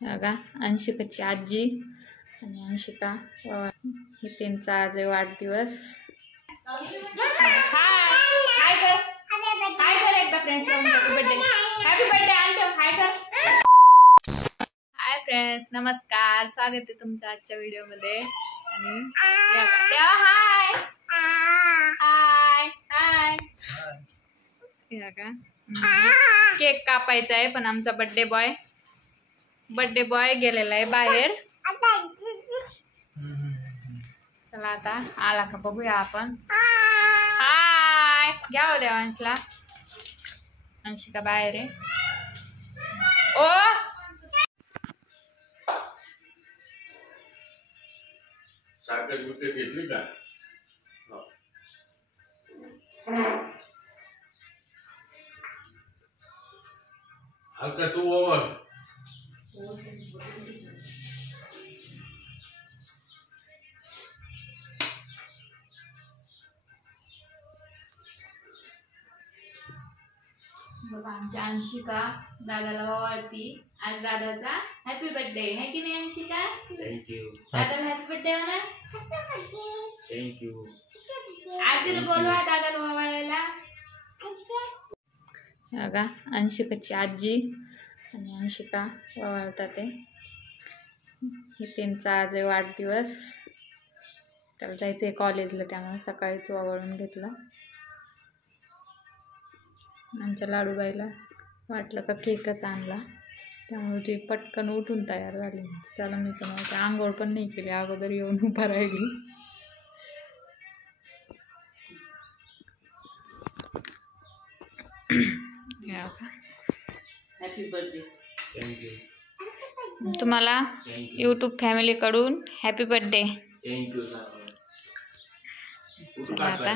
बघा अंशिकाची आजी आणि अंशिका हे त्यांचा आज वाढदिवस. हाय कर एकदा friends. Happy birthday aunty. Hi friends, नमस्कार, स्वागत आहे तुमचं आजच्या व्हिडिओमध्ये. आणि हाय हाय हाय केक कापायचा आहे, पण आमचा बर्थडे बॉय गेलेला आहे बाहेर. चला आता आला का बघूया आपण. हाय घ्या हो देवांशला. अंशिका बाहेर आहे. ओ साखर मुसे घेतली का? आता तू ओवर बघा आमच्या अंशिका दादाला ओवाळती. आज दादाचा हॅपी बर्थडे आहे की नाही अंशिका? थँक्यू. दादाला हॅपी बर्थडे म्हणा. थँक्यू. आजीला बोलवा दादाला ओवाळायला. बघा अंशिकाची आजी आणि अंशिका ओवाळतात आहे. हे त्यांचा आज वाढदिवस. त्याला जायचं आहे कॉलेजला, त्यामुळे सकाळीच ओवाळून घेतला. आमच्या लाडूबाईला वाटलं का केकच आणला, त्यामुळे ती पटकन उठून तयार झाली. चला मी पण होते, आंघोळ पण नाही केली, अगोदर येऊन उभा राहिली. Happy birthday. थँक्यू. तुम्हाला यूट्यूब फॅमिलीकडून हॅपी बर्थडे. थँक्यू. चला आता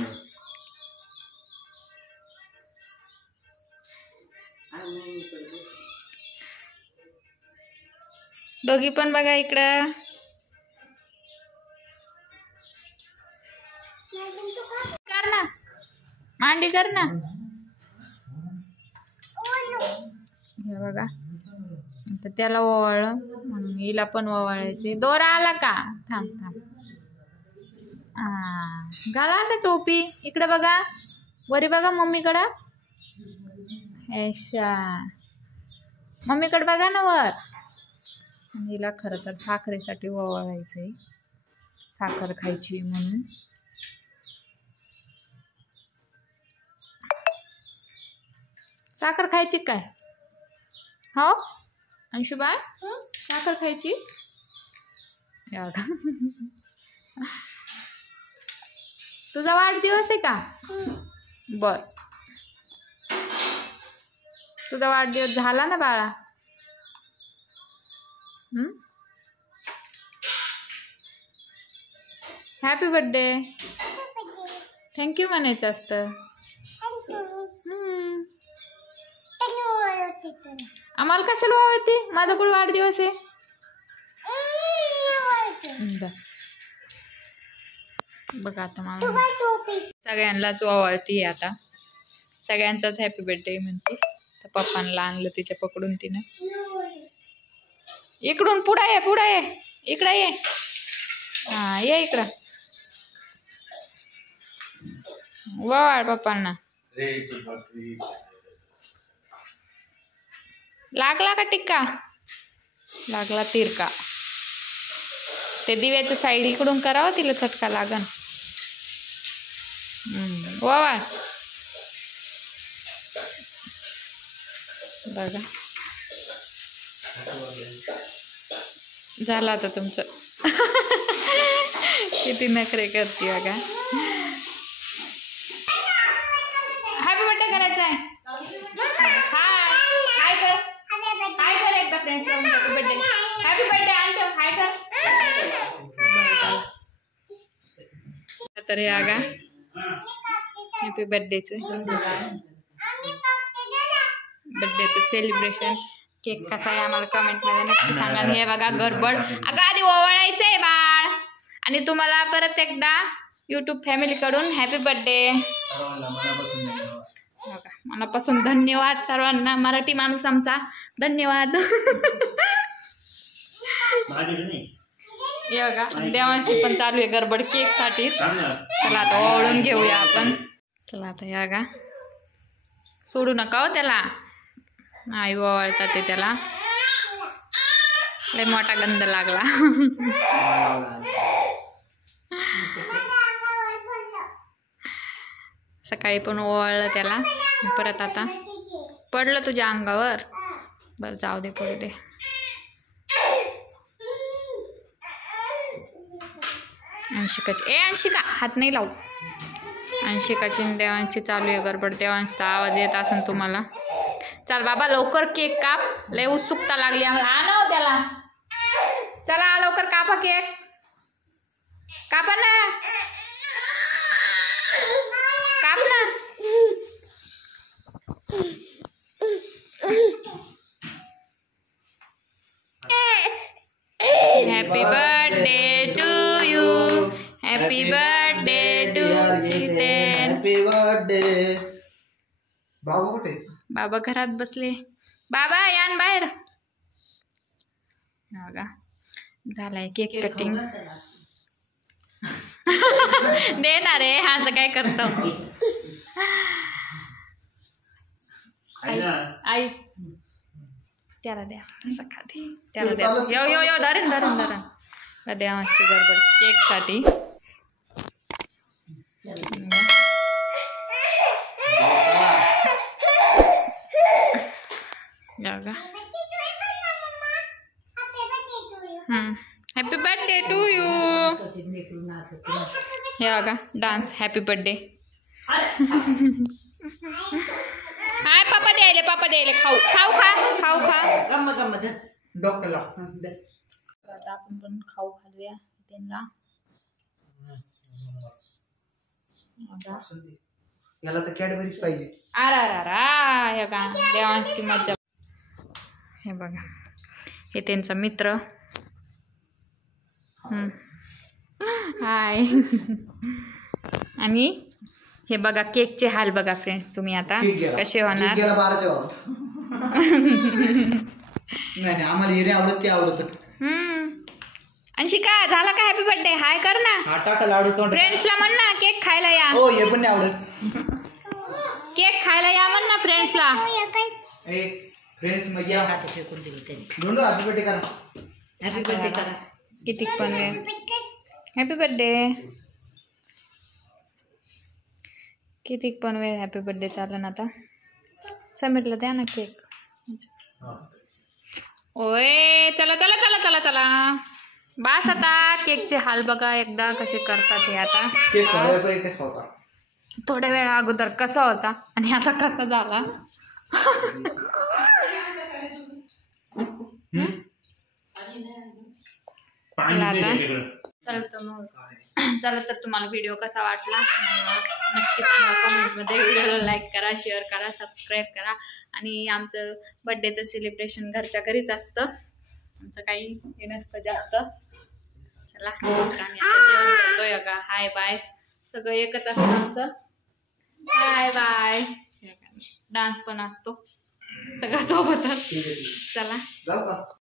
दोघी पण बघा इकडं. कर ना मांडी, कर ना. हे बघा आता त्याला ओवाळलं म्हणून हिला पण ओवाळायचे. दोरा आला का? थांब थांब. घाला आता टोपी. इकडे बघा, वरी बघा मम्मीकडं. ऐशा मम्मीकडे बघा ना वर. हिला खरं तर साखरेसाठी ओवाळायचंय, साखर खायची म्हणून. साखर खायची काय? हो अंशुबाई, साखर खायची. तुझा वाढदिवस आहे का? बर, तुझा वाढदिवस झाला ना बाळा. Happy birthday. थँक्यू म्हणायचं असतं. आम्हाला कशाला ओवाळते? माझा कुठे वाढदिवस आहे? बघा आता मला सगळ्यांनाच ओवाळती आता. सगळ्यांचाच हॅपी बर्थडे म्हणते. तर पप्पांना आणलं तिच्या पकडून तिनं. इकडून पुढे ये, पुढे ये, इकडे ये. हा ये इकडं. ओवाळ पप्पांना. लागला का टिक्का? लागला तिरका. ते दिव्याचं साईड इकडून करावं, तिला चटका लागन. ओवाळ बघा. झालं आता तुमचं. किती नखरे करते बघा. हॅपी बर्थडे करायचा आहे. हाय कर एकदा friends. Happy birthday. Happy birthday aunty. Hi कर. तर हे बघा हॅपी बर्थडेचं सेलिब्रेशन. केक कसा आहे आम्हाला कमेंटमध्ये नक्की सांगा. हे बघा गडबड. अगं आधी ओवाळायचं आहे बाळ. आणि तुम्हाला परत एकदा यूट्यूब फॅमिलीकडून हॅपी बर्थडे. मनापासून धन्यवाद सर्वांना. मराठी माणूस आमचा धन्यवाद. हे बघा देवांची पण चालू आहे गडबड केक साठी. चला आता ओळून घेऊया आपण. चला आता या गा सोडू नका हो त्याला. आई ओवाळतात ते त्याला. लय मोठा गंध लागला. सकाळी पण ओवाळलं त्याला. परत आता पडलं तुझ्या अंगावर. बरं जाऊ दे पडू दे. अंशिकाची अंशिका हात नाही लावू. अंशिकाची देवांची चालू आहे गडबड. देवांचा आवाज येत असेल तुम्हाला. चल बाबा लवकर केक काप. लय उत्सुकता लागली आम्हाला. आणा हो त्याला. चला लवकर कापा केक. कापा ना. काप ना. Happy birthday to you. Happy birthday to happy birthday. बाबा कुठे? बाबा घरात बसले. बाबा यान बाहेर. बघा झालाय केक कटिंग. दे ना रे. असं काय करतो. आई त्याला द्या. असं खाते त्याला द्या. यो यो यो धरण धरण धरण द्या. मस्ती गडबड केक साठी. Happy birthday to you. हे बघा डान्स हॅपी बर्थडे. हाय पापा द्यायले. पापा द्यायले. खाऊ खाऊ खा. खाऊ खा. डॉक्टरला आता आपण पण खाऊ घालूया त्यांना. याला तर कॅडबरीच पाहिजे. आरा हे का देवांची मज्जा. हे बघा हे त्यांचा मित्र. हाय. आणि हे बघा केकचे हाल बघा फ्रेंड्स तुम्ही आता कसे होणार. नाही आम्हाला हे आवडत ते आवडत. अंशिका झाला का हॅपी बर्थडे. हाय कर ना. टाका लाडू तोंड. फ्रेंड्सला म्हण ना केक खायला या. हो हे पण नाही आवडत. केक खायला या म्हण ना फ्रेंड्सला. फ्रेंड्स मग या. हॅपी बर्थडे करा. हॅपी बर्थडे करा. किती पण वेळ हॅपी बर्थडे. किती पण वेळ हॅपी बर्थडे चालला ना. आता समीरला द्या ना केक. ओय चला चला चला चला चला. बास आता. केकचे हाल बघा एकदा कसे करतात हे. आता थोड्या वेळ अगोदर कसा होता आणि आता कसा झाला. चला तर तुम्हाला व्हिडिओ कसा वाटला नक्की सांगा कमेंटमध्ये. व्हिडिओला लाईक करा, शेअर करा, सबस्क्राईब करा. आणि आमचं बड्डेचं सेलिब्रेशन घरच्या घरीच असतं. आमचं काही हे नसतं जास्त. चला आम्ही आता जेवण करतोय का. हाय बाय सगळं एकच असतं आमचं. Hi bye. डान्स पण असतो सगळं सोबतच. चला.